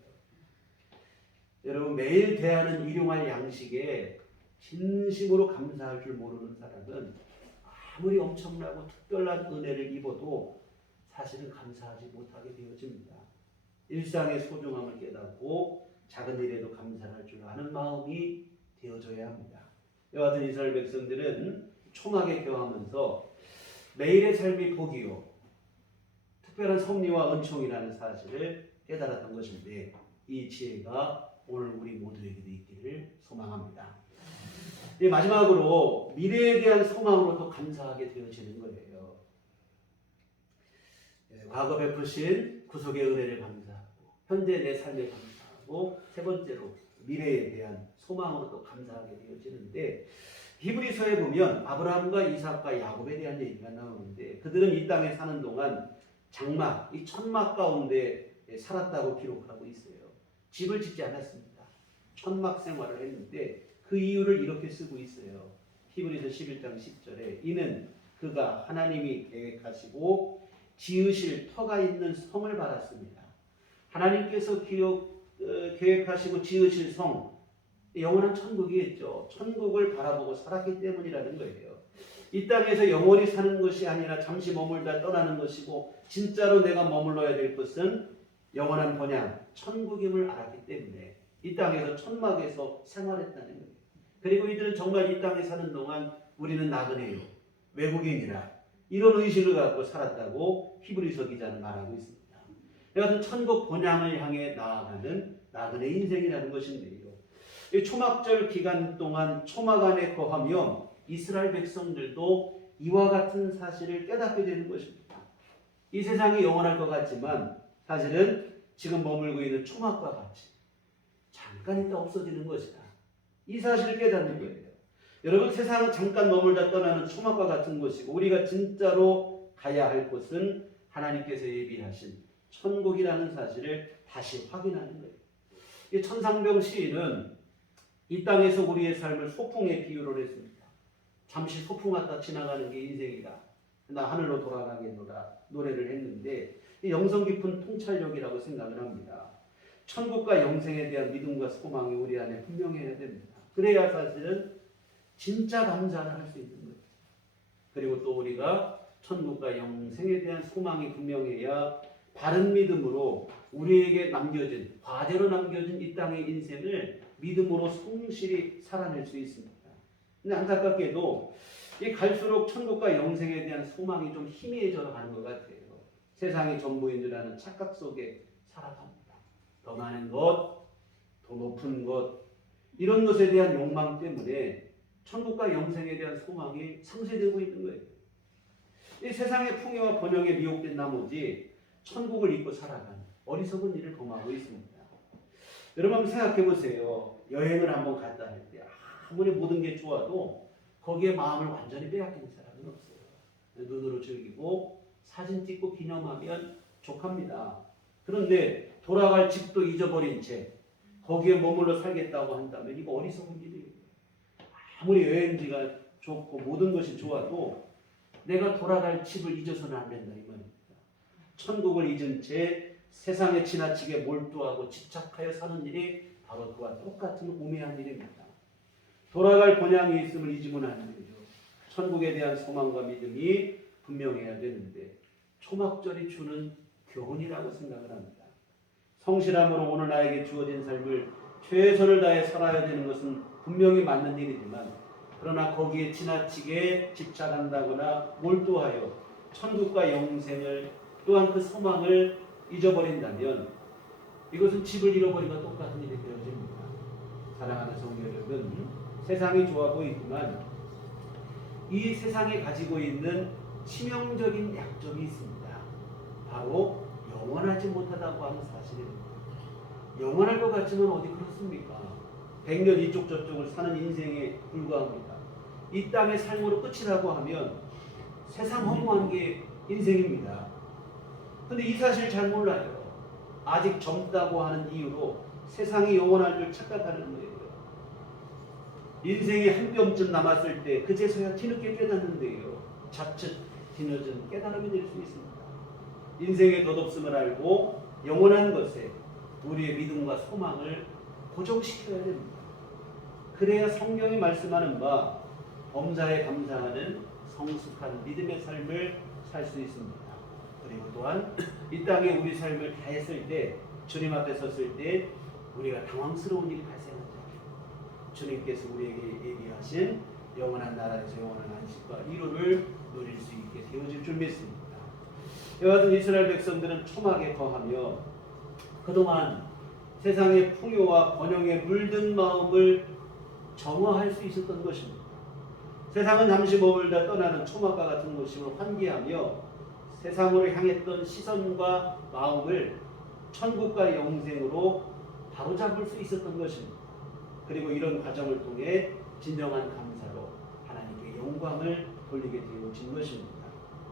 여러분, 매일 대하는 일용할 양식에 진심으로 감사할 줄 모르는 사람은 아무리 엄청나고 특별한 은혜를 입어도 사실은 감사하지 못하게 되어집니다. 일상의 소중함을 깨닫고 작은 일에도 감사할 줄 아는 마음이 되어져야 합니다. 이와 같은 이스라엘 백성들은 초막에 거하면서 매일의 삶이 복이요 특별한 섭리와 은총이라는 사실을 깨달았던 것인데 이 지혜가 오늘 우리 모두에게도 있기를 소망합니다. 마지막으로 미래에 대한 소망으로 또 감사하게 되어지는 거예요. 과거 베푸신 구속의 은혜를 감사하고 현재 내 삶에 감사하고 세 번째로 미래에 대한 소망으로 또 감사하게 되어지는데 히브리서에 보면 아브라함과 이삭과 야곱에 대한 얘기가 나오는데 그들은 이 땅에 사는 동안 장막, 이 천막 가운데 살았다고 기록하고 있어요. 집을 짓지 않았습니다. 천막 생활을 했는데 그 이유를 이렇게 쓰고 있어요. 히브리서 11장 10절에 이는 그가 하나님이 계획하시고 지으실 터가 있는 성을 바랐습니다. 하나님께서 계획하시고 지으실 성, 영원한 천국이겠죠. 천국을 바라보고 살았기 때문이라는 거예요. 이 땅에서 영원히 사는 것이 아니라 잠시 머물다 떠나는 것이고 진짜로 내가 머물러야 될 것은 영원한 번향, 천국임을 알았기 때문에 이 땅에서 천막에서 생활했다는 거예요. 그리고 이들은 정말 이 땅에 사는 동안 우리는 나그네요, 외국인이라 이런 의식을 갖고 살았다고 히브리서 기자는 말하고 있습니다. 여하튼 천국 본향을 향해 나아가는 나그네 인생이라는 것인데요. 이 초막절 기간 동안 초막 안에 거하며 이스라엘 백성들도 이와 같은 사실을 깨닫게 되는 것입니다. 이 세상이 영원할 것 같지만 사실은 지금 머물고 있는 초막과 같이 잠깐 있다 없어지는 것이다. 이 사실을 깨닫는 거예요. 여러분, 세상은 잠깐 머물다 떠나는 초막과 같은 것이고 우리가 진짜로 가야 할 곳은 하나님께서 예비하신 천국이라는 사실을 다시 확인하는 거예요. 이 천상병 시인은 이 땅에서 우리의 삶을 소풍에 비유를 했습니다. 잠시 소풍 왔다 지나가는 게 인생이다. 나 하늘로 돌아가겠노라 노래를 했는데 영성 깊은 통찰력이라고 생각을 합니다. 천국과 영생에 대한 믿음과 소망이 우리 안에 분명해야 됩니다. 그래야 사실은 진짜 감사를 할 수 있는 거예요. 그리고 또 우리가 천국과 영생에 대한 소망이 분명해야 바른 믿음으로 우리에게 남겨진, 과대로 남겨진 이 땅의 인생을 믿음으로 성실히 살아낼 수 있습니다. 근데 안타깝게도 이 갈수록 천국과 영생에 대한 소망이 좀 희미해져 가는 것 같아요. 세상이 전부인 줄 아는 착각 속에 살아갑니다. 더 많은 것, 더 높은 것, 이런 것에 대한 욕망 때문에 천국과 영생에 대한 소망이 상쇄되고 있는 거예요. 이 세상의 풍요와 번영에 미혹된 나머지 천국을 잊고 살아가는 어리석은 일을 범하고 있습니다. 여러분 한번 생각해 보세요. 여행을 한번 갔다 할 때 아무리 모든 게 좋아도 거기에 마음을 완전히 빼앗기는 사람은 없어요. 눈으로 즐기고 사진 찍고 기념하면 족합니다. 그런데 돌아갈 집도 잊어버린 채 거기에 머물러 살겠다고 한다면 이거 어리석은 일이에요. 아무리 여행지가 좋고 모든 것이 좋아도 내가 돌아갈 집을 잊어서는 안 된다 이 말입니다. 천국을 잊은 채 세상에 지나치게 몰두하고 집착하여 사는 일이 바로 그와 똑같은 우매한 일입니다. 돌아갈 본향이 있음을 잊으면 안 되죠. 천국에 대한 소망과 믿음이 분명해야 되는데 초막절이 주는 교훈이라고 생각을 합니다. 성실함으로 오늘 나에게 주어진 삶을 최선을 다해 살아야 되는 것은 분명히 맞는 일이지만 그러나 거기에 지나치게 집착한다거나 몰두하여 천국과 영생을 또한 그 소망을 잊어버린다면 이것은 집을 잃어버린 것 똑같은 일이 되어집니다. 사랑하는 성도 여러분, 세상이 좋아 보이지만 이 세상에 가지고 있는 치명적인 약점이 있습니다. 바로 영원하지 못하다고 하는 사실입니다. 영원할 것 같지만 어디 그렇습니까? 100년 이쪽 저쪽을 사는 인생에 불과합니다. 이 땅의 삶으로 끝이라고 하면 세상 허무한 게 인생입니다. 근데 이 사실 잘 몰라요. 아직 젊다고 하는 이유로 세상이 영원할 줄 착각하는 거예요. 인생이 한 뼘쯤 남았을 때 그제서야 뒤늦게 깨닫는데요. 자칫 뒤늦은 깨달음이 될 수 있습니다. 인생의 덧없음을 알고 영원한 것에 우리의 믿음과 소망을 고정시켜야 됩니다. 그래야 성경이 말씀하는 바 범사에 감사하는 성숙한 믿음의 삶을 살 수 있습니다. 그리고 또한 이 땅에 우리 삶을 다했을 때 주님 앞에 섰을 때 우리가 당황스러운 일이 발생하지 않아요. 주님께서 우리에게 얘기하신 영원한 나라에서 영원한 안식과 위로를 누릴 수 있게 되어질 줄 믿습니다. 이와 같은 이스라엘 백성들은 초막에 거하며 그동안 세상의 풍요와 번영에 물든 마음을 정화할 수 있었던 것입니다. 세상은 잠시 머물다 떠나는 초막과 같은 곳임을 환기하며 세상으로 향했던 시선과 마음을 천국과 영생으로 바로잡을 수 있었던 것입니다. 그리고 이런 과정을 통해 진정한 감사로 하나님께 영광을 돌리게 되어진 것입니다.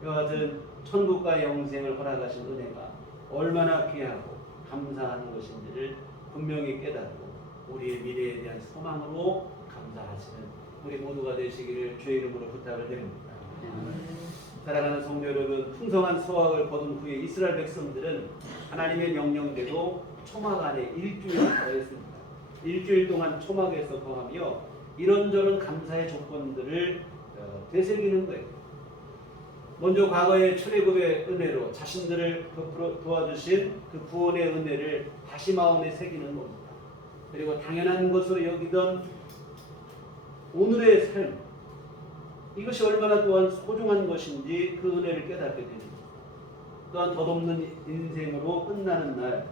이와 같은 천국과 영생을 허락하신 은혜가 얼마나 귀하고 감사하는 것인지를 분명히 깨닫고 우리의 미래에 대한 소망으로 감사하시는 우리 모두가 되시기를 주의 이름으로 부탁을 드립니다. 사랑하는 성도 여러분, 풍성한 소확을 거둔 후에 이스라엘 백성들은 하나님의 명령대로 초막 안에 일주일을 거했습니다. 일주일 동안 초막에서 거하며 이런저런 감사의 조건들을 되새기는 거예요. 먼저 과거의 출애굽의 은혜로 자신들을 도와주신 그 구원의 은혜를 다시 마음에 새기는 겁니다. 그리고 당연한 것으로 여기던 오늘의 삶, 이것이 얼마나 또한 소중한 것인지 그 은혜를 깨닫게 됩니다. 또한 덧없는 인생으로 끝나는 날,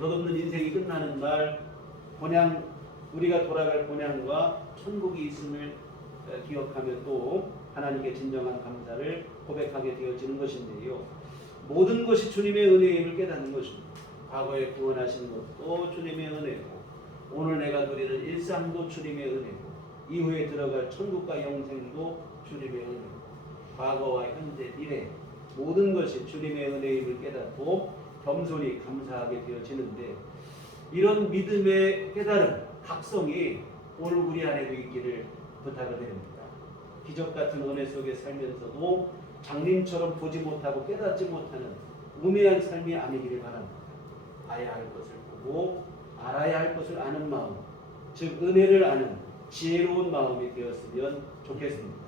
덧없는 인생이 끝나는 날 본향, 우리가 돌아갈 본향과 천국이 있음을 기억하며 또 하나님께 진정한 감사를 고백하게 되어지는 것인데요. 모든 것이 주님의 은혜임을 깨닫는 것입니다. 과거에 구원하신 것도 주님의 은혜고 오늘 내가 누리는 일상도 주님의 은혜고 이후에 들어갈 천국과 영생도 주님의 은혜고 과거와 현재 미래 모든 것이 주님의 은혜임을 깨닫고 겸손히 감사하게 되어지는데 이런 믿음의 깨달음, 각성이 오늘 우리 안에도 있기를 부탁을 드립니다. 기적 같은 은혜 속에 살면서도 장님처럼 보지 못하고 깨닫지 못하는 우매한 삶이 아니기를 바랍니다. 봐야 할 것을 보고 알아야 할 것을 아는 마음, 즉 은혜를 아는 지혜로운 마음이 되었으면 좋겠습니다.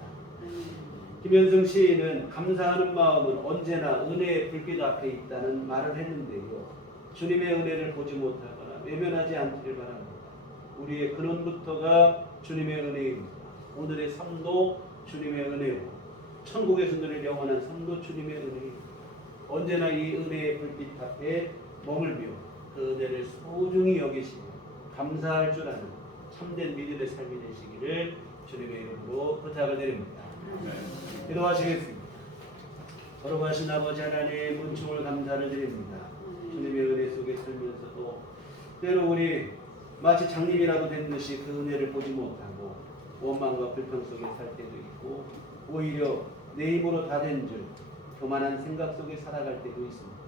김현승 시인은 감사하는 마음은 언제나 은혜의 불빛 앞에 있다는 말을 했는데요. 주님의 은혜를 보지 못하거나 외면하지 않기를 바랍니다. 우리의 근원부터가 주님의 은혜입니다. 오늘의 삶도 주님의 은혜고 천국에서 누릴 영원한 삶도 주님의 은혜입니다. 언제나 이 은혜의 불빛 앞에 머물며 그 은혜를 소중히 여기시며 감사할 줄 아는 참된 믿음의 삶이 되시기를 주님의 이름으로 부탁을 드립니다. 기도하시겠습니다. 걸어가신 아버지 하나님 은총을 감사를 드립니다. 주님의 은혜 속에 살면서도 때로 우리 마치 장님이라도 된 듯이 그 은혜를 보지 못하고 원망과 불평 속에 살 때도 있고 오히려 내 힘으로 다 된 줄 교만한 생각 속에 살아갈 때도 있습니다.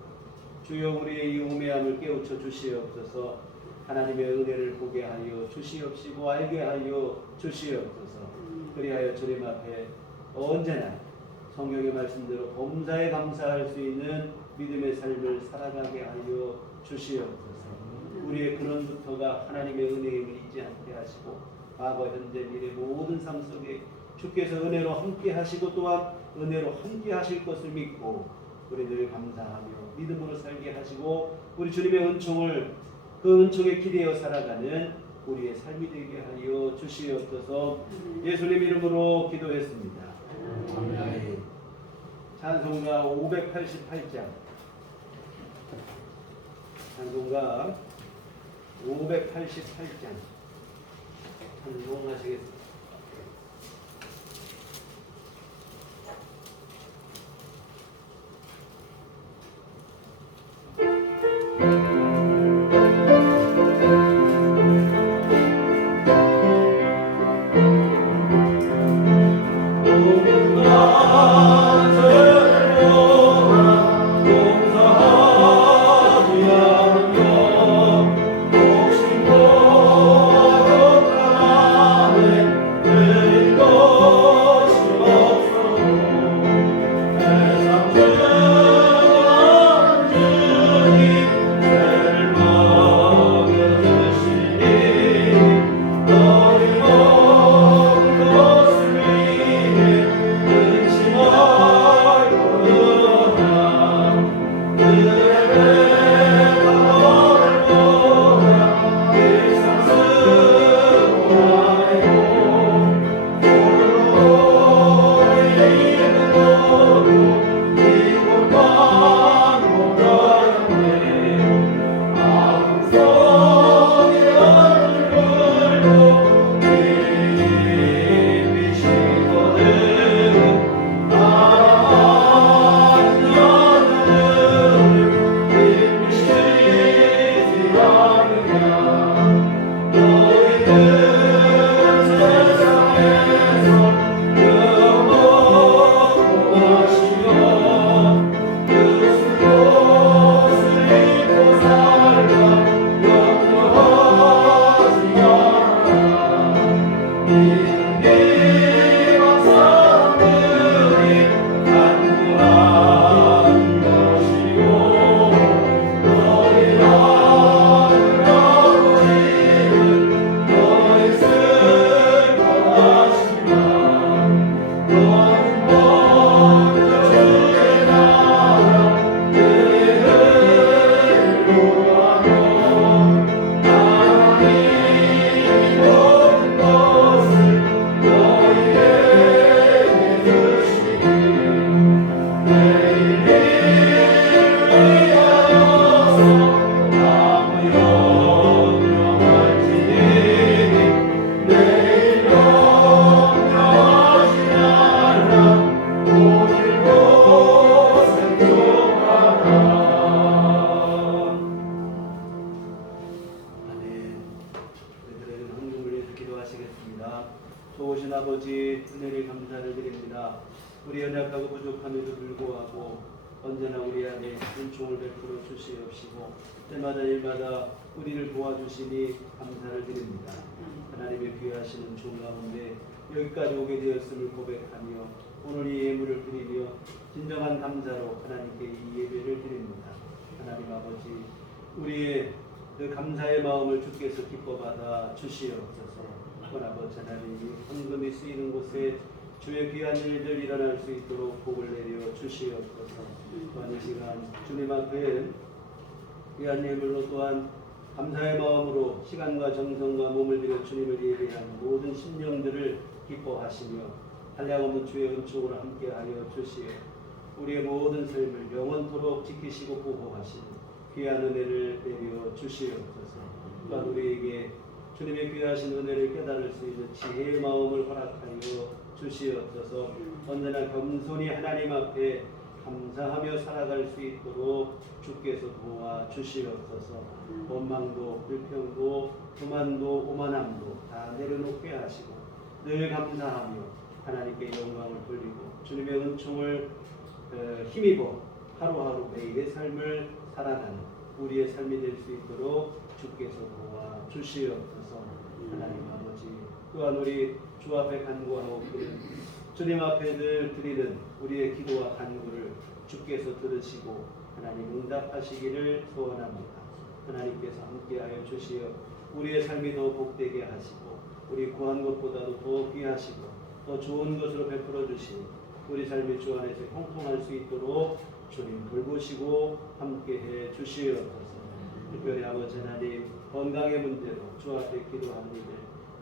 주여 우리의 이 우매함을 깨우쳐 주시옵소서. 하나님의 은혜를 보게 하여 주시옵시고 알게 하여 주시옵소서. 그리하여 주님 앞에 언제나 성경의 말씀대로 범사에 감사할 수 있는 믿음의 삶을 살아가게 하여 주시옵소서. 우리의 근원부터가 하나님의 은혜임을 잊지 않게 하시고 과거 현재 미래 모든 삶 속에 주께서 은혜로 함께 하시고 또한 은혜로 함께 하실 것을 믿고 우리들 감사하며 믿음으로 살게 하시고 우리 주님의 은총을 그 은총에 기대어 살아가는 우리의 삶이 되게 하여 주시옵소서. 예수님 이름으로 기도했습니다. 아멘. 찬송가 588장 찬송가 588장 찬송하시겠습니다. 좋으신 아버지 은혜를 감사를 드립니다. 우리 연약하고 부족함에도 불구하고 언제나 우리 안에 은총을 베풀어 주시옵시고 때마다 일마다 우리를 도와주시니 감사를 드립니다. 하나님의 귀하신 은총 가운데 여기까지 오게 되었음을 고백하며 오늘 이 예물을 드리며 진정한 감사로 하나님께 이 예배를 드립니다. 하나님 아버지 우리의 그 감사의 마음을 주께서 기뻐받아 주시옵소서. 아버지 하나님 이 헌금이 쓰이는 곳에 주의 귀한 일들 일어날 수 있도록 복을 내려 주시옵소서. 또한 이 시간 주님 앞에 귀한 예물로 또한 감사의 마음으로 시간과 정성과 몸을 들여 주님을 예배한 모든 심령들을 기뻐하시며 한량없는 주의 은총으로 함께하여 주시어 우리의 모든 삶을 영원토록 지키시고 보호하시는 귀한 은혜를 내려 주시옵소서. 또한 우리에게 주님의 귀하신 은혜를 깨달을 수 있는 지혜의 마음을 허락하여 주시옵소서. 언제나 겸손히 하나님 앞에 감사하며 살아갈 수 있도록 주께서 도와 주시옵소서. 원망도 불평도 교만도 오만함도 다 내려놓게 하시고 늘 감사하며 하나님께 영광을 돌리고 주님의 은총을 힘입어 하루하루 매일의 삶을 살아가는 우리의 삶이 될 수 있도록 주께서 도와 주시옵소서. 하나님 아버지 또한 우리 주 앞에 간구하고 주님 앞에 늘 드리는 우리의 기도와 간구를 주께서 들으시고 하나님 응답하시기를 소원합니다. 하나님께서 함께하여 주시어 우리의 삶이 더 복되게 하시고 우리 구한 것보다도 더 귀하시고 더 좋은 것으로 베풀어 주시니 우리 삶이 주 안에서 형통할 수 있도록 주님 돌보시고 함께해 주시옵소서. 특별히 아버지 하나님 건강의 문제로 주 앞에 기도하는 이들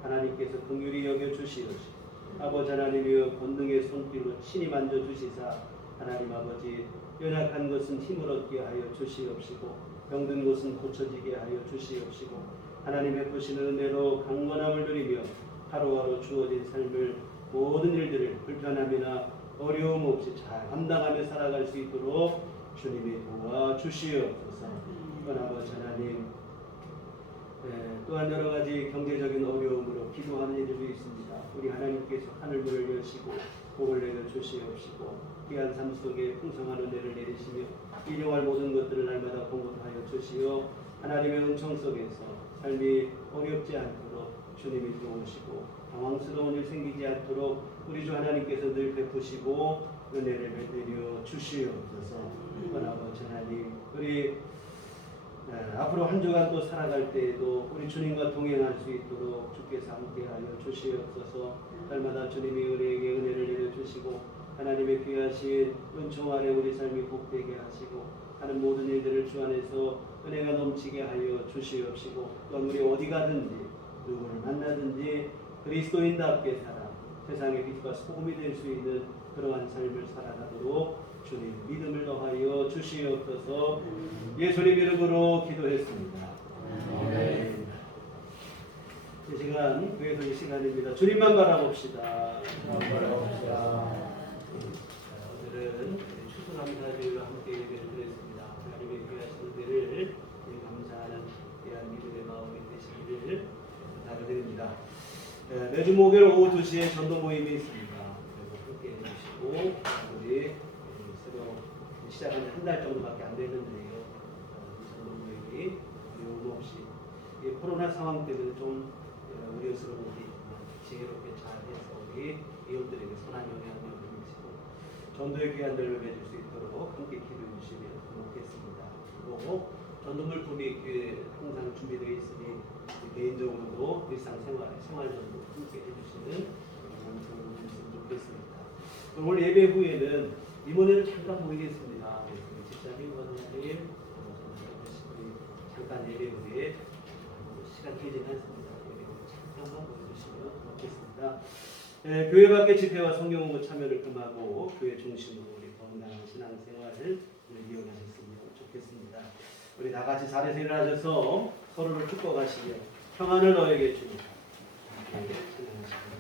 하나님께서 긍휼히 여겨주시옵시고 아버지 하나님이여 권능의 손길로 친히 만져주시사 하나님 아버지 연약한 것은 힘을 얻게 하여 주시옵시고 병든 것은 고쳐지게 하여 주시옵시고 하나님 베푸시는 은혜로 강건함을 누리며 하루하루 주어진 삶을 모든 일들을 불편함이나 어려움 없이 잘 감당하며 살아갈 수 있도록 주님이 도와주시옵소서. 또한 아버지 하나님 또한 여러 가지 경제적인 어려움으로 기도하는 이들도 있습니다. 우리 하나님께서 하늘문을 여시고 복을 내려 주시옵시고 귀한 삶 속에 풍성한 은혜를 내리시며 일용할 모든 것들을 날마다 공급하여 주시어 하나님의 은총 속에서 삶이 어렵지 않도록 주님이 도우시고 당황스러운 일 생기지 않도록 우리 주 하나님께서 늘 베푸시고 은혜를 내려 주시옵소서. 아버지 하나님 우리 앞으로 한 주간 또 살아갈 때에도 우리 주님과 동행할 수 있도록 주께서 함께하여 주시옵소서. 날마다 주님이 우리에게 은혜를 내려주시고 하나님의 귀하신 은총 아래 우리 삶이 복되게 하시고 하는 모든 일들을 주 안에서 은혜가 넘치게 하여 주시옵시고 또한 우리 어디 가든지 누구를 만나든지 그리스도인답게 살아 세상의 빛과 소금이 될 수 있는 그러한 삶을 살아가도록 주님 믿음을 더하여 주시옵소서. 예수님 이름으로 기도했습니다. 아멘. 이 시간 교회의 시간입니다. 주님만 바라봅시다. 오늘은 추수감사주일과 함께 예배를 드렸습니다. 하나님의 귀하신 은혜를 감사하는 귀한 믿음의 마음이 되시기를 바라드립니다. 매주 목요일 오후 2시에 전도 모임이 있습니다. 그래서 함께 해주시고 우리 새로 시작한 한 달 정도밖에 안 됐는데요. 전도 모임이 어려움 없이 코로나 상황 때문에 좀 우려스러운 것이 있지만 지혜롭게 잘해서 우리 이웃들에게 선한 영향을 미치고 전도의 귀한 날을 맺을 수 있도록 함께 기도해 주시면 고맙겠습니다. 그리고 전도물품이 항상 준비되어 있으니 개인적으로도 일상생활, 생활전도 함께 해주시는 그런 분이었으면 좋겠습니다. 오늘 예배 후에는 이모네를 잠깐 모이겠습니다. 집사님, 원장님, 잠깐 예배 후에 시간 길지는 않습니다. 예배 후에 잠깐만 모여주시면 고맙겠습니다. 교회 밖의 집회와 성경 공부 참여를 금하고 교회 중심으로 우리 건강한 신앙생활을 이어가셨으면 좋겠습니다. 우리 다 같이 자리에서 일어나셔서 서로를 축복하시며 평안을 너에게 주고 함께 진행하시도록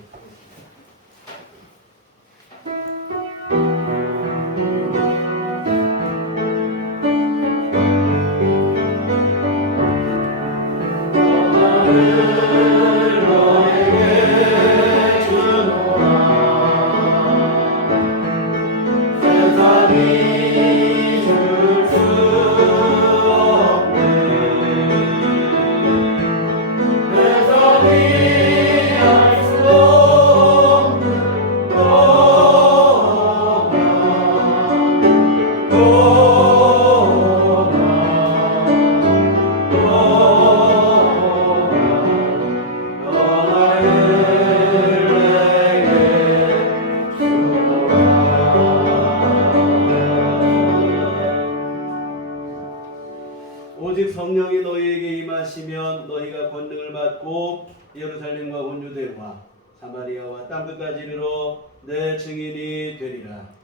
오직 성령이 너희에게 임하시면 너희가 권능을 받고 예루살렘과 온 유대와 사마리아와 땅끝까지 이르러 내 증인이 되리라.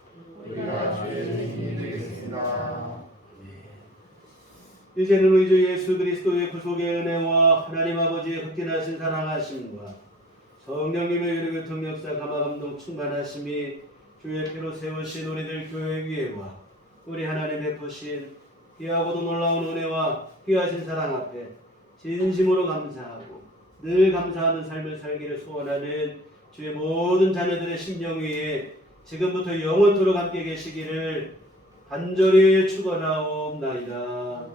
우리가 주의 증인이 되겠습니다. 이제는 우리 주 예수 그리스도의 구속의 은혜와 하나님 아버지의 흑진하신 사랑하심과 성령님의 유력의 등력사 감화감동 충만하심이 주의 피로 세우신 우리들 교회 위에와 우리 하나님 베푸신 귀하고도 놀라운 은혜와 귀하신 사랑 앞에 진심으로 감사하고 늘 감사하는 삶을 살기를 소원하는 주의 모든 자녀들의 심령 위에 지금부터 영원토록 함께 계시기를 간절히 축원하옵나이다.